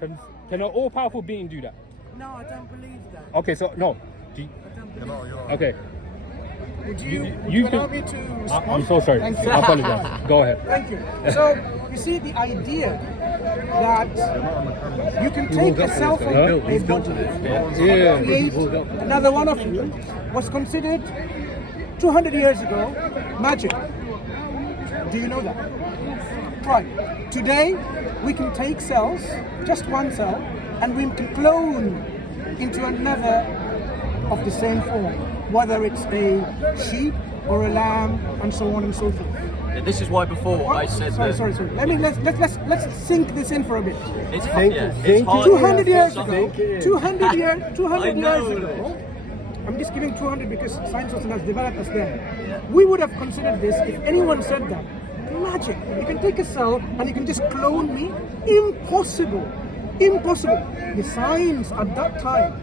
Can an all-powerful being do that? No, I don't believe that. Okay, so no. Do you, I don't believe okay. Would You you can- allow me to respond? I'm so sorry. Thank you. I apologize. Go ahead. Thank you. So, you see, the idea that you can take a cell phone, a body, and create another one of you was considered 200 years ago magic. Do you know that? Right. Today, we can take cells, just one cell, and we can clone into another of the same form, whether it's a sheep or a lamb, and so on and so forth. Yeah, this is why before I said Sorry. Let's sink this in for a bit. It's hard. Yeah, it's hard. 200 years Some- ago, 200 years ago, I'm just giving 200 because science wasn't as developed as then. We would have considered this, if anyone said that, magic. You can take a cell and you can just clone me. Impossible. Impossible. The science at that time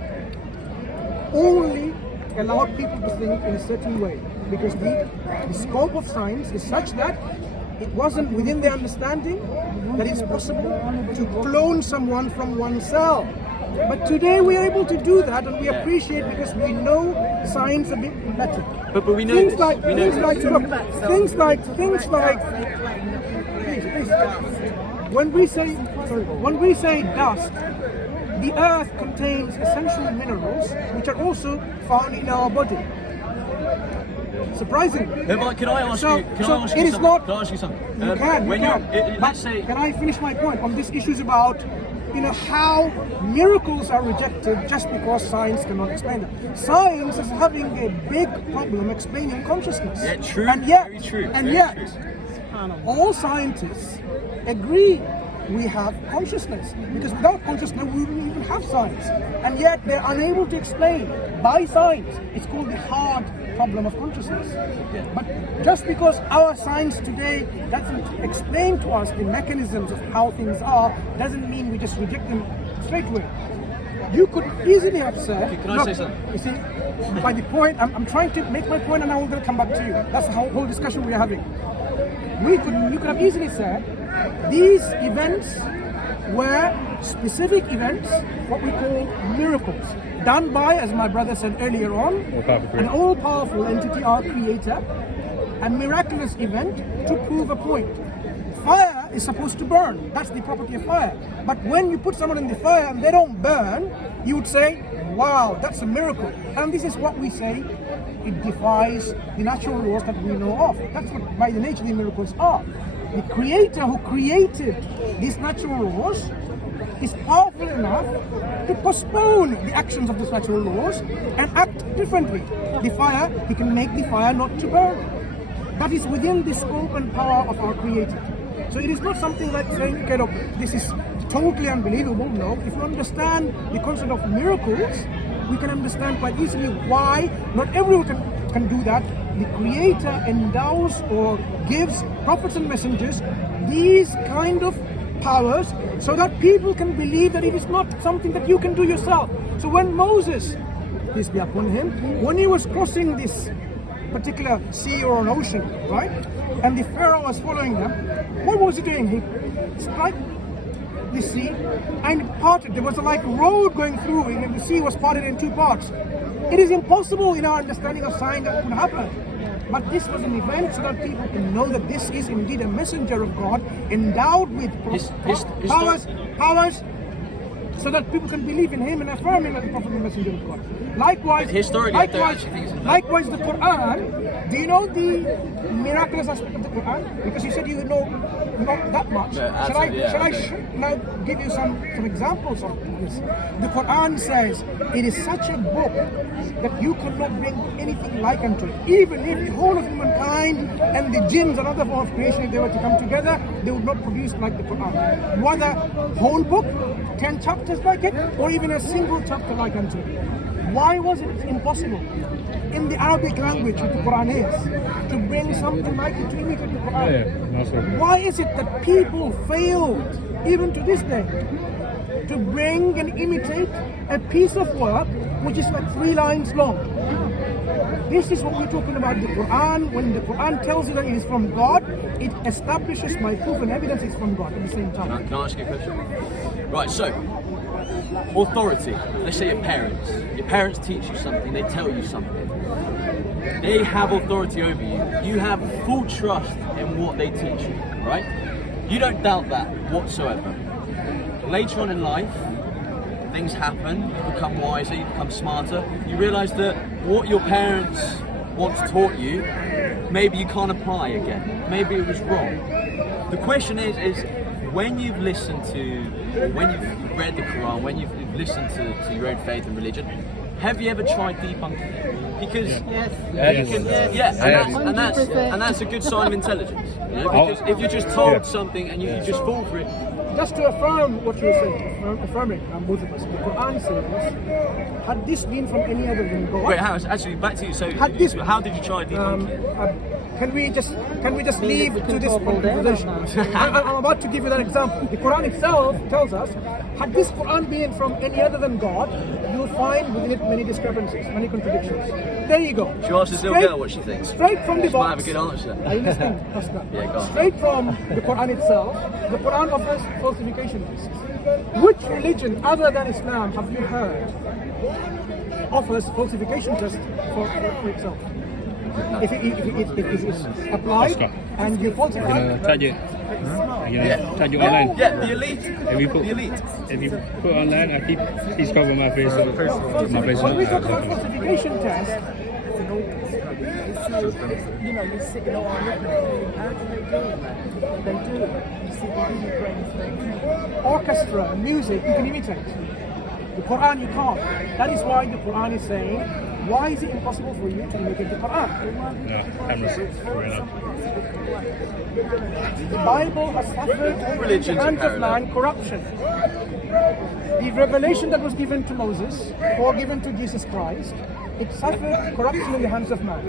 only allowed people to think in a certain way, because the scope of science is such that it wasn't within their understanding that it's possible to clone someone from one cell. But today we are able to do that, and we appreciate because we know science a bit better. But we know Things this. like We know things like when we say dust, the earth contains essential minerals which are also found in our body. Surprisingly. No, but can I ask you? Can I ask it you is something? not. Can I ask you something? You can. When you you're, can. let's say, Can I finish my point on this issue? Is about how miracles are rejected just because science cannot explain them. Science is having a big problem explaining consciousness. Yeah, true. And yet, Very true. And Very yet, true. all scientists agree we have consciousness, because without consciousness we wouldn't even have science. And yet they're unable to explain by science. It's called the hard problem of consciousness. But just because our science today doesn't explain to us the mechanisms of how things are, doesn't mean we just reject them straight away. You could easily have said, Can I say something? You see, by the point, I'm trying to make my point and I will then come back to you. That's the whole discussion we are having. You could have easily said, these events were specific events, what we call miracles, done by, as my brother said earlier on, an all-powerful entity, our creator, a miraculous event to prove a point. Fire is supposed to burn. That's the property of fire. But when you put someone in the fire and they don't burn, you would say, wow, that's a miracle. And this is what we say, it defies the natural laws that we know of. That's what, by the nature, the miracles are. The creator who created these natural laws is powerful enough to postpone the actions of these natural laws and act differently. The fire, he can make the fire not to burn. That is within the scope and power of our creator. So it is not something like saying, okay, look, this is totally unbelievable. No, if you understand the concept of miracles, we can understand quite easily why not everyone can do that. The creator endows or gives prophets and messengers these kind of powers so that people can believe that it is not something that you can do yourself. So when Moses, peace be upon him, when he was crossing this particular sea or an ocean, right, and the Pharaoh was following them, what was he doing? He struck the sea and it parted. There was a road going through it, and the sea was parted in two parts. It is impossible in our understanding of science that could happen. But this was an event so that people can know that this is indeed a messenger of God, endowed with powers, so that people can believe in him and affirm him as the prophet and messenger of God. Likewise, the Quran. Do you know the miraculous aspect of the Quran? Because you said you know not that much. Shall I now give you some examples of this? The Quran says it is such a book that you cannot bring anything like unto it. Even if the whole of humankind and the jinns and other form of creation, if they were to come together, they would not produce like the Quran. Whether whole book, 10 chapters like it, or even a single chapter like unto it. Why was it impossible in the Arabic language, which the Quran is, to bring something like it to imitate the Quran? Why is it that people failed, even to this day, to bring and imitate a piece of work which is 3 lines long? This is what we're talking about the Quran. When the Quran tells you that it is from God, it establishes my proof and evidence it's from God at the same time. Can I ask you a question? Right, so, authority. Let's say your parents. Your parents teach you something, they tell you something. They have authority over you. You have full trust in what they teach you, right? You don't doubt that whatsoever. Later on in life, things happen, you become wiser, you become smarter. You realise that what your parents once taught you, maybe you can't apply again. Maybe it was wrong. The question is when you've listened to, when you've read the Quran, when you've listened to your own faith and religion, have you ever tried debunking it? Because and that's a good sign of intelligence. You know? Because if you're just told something and you just fall for it. Just to affirm what you're saying, affirming both of us, the Quran says, had this been from any other than God... Wait, actually, back to you. So, how did you try debunking? Can we just leave to this conversation? I'm about to give you that example. The Quran itself tells us, had this Quran been from any other than God, you'll find within it many discrepancies, many contradictions. There you go. She asked this little girl what she thinks. Straight from the she might box. have a good answer. Are you listening, Oscar? Yeah, go on. Straight from the Quran itself, the Quran offers falsification tests. Which religion other than Islam have you heard offers falsification tests for itself? If it is applied Oscar. and you falsify, Tajuk online. Yeah, the elite. If you put, The elite. if you put online, I keep please cover my face. My face. when we talk about falsification test, You know, you sit there and look at it. How do they do it? They do it. You see the video brains thing. orchestra, music, you can imitate. The Quran you can't. That is why the Quran is saying, why is it impossible for you to imitate the Quran? No, cameras. Right now. The Bible has suffered in the religions are hands of parallel. man corruption. The revelation that was given to Moses or given to Jesus Christ, it suffered corruption in the hands of man.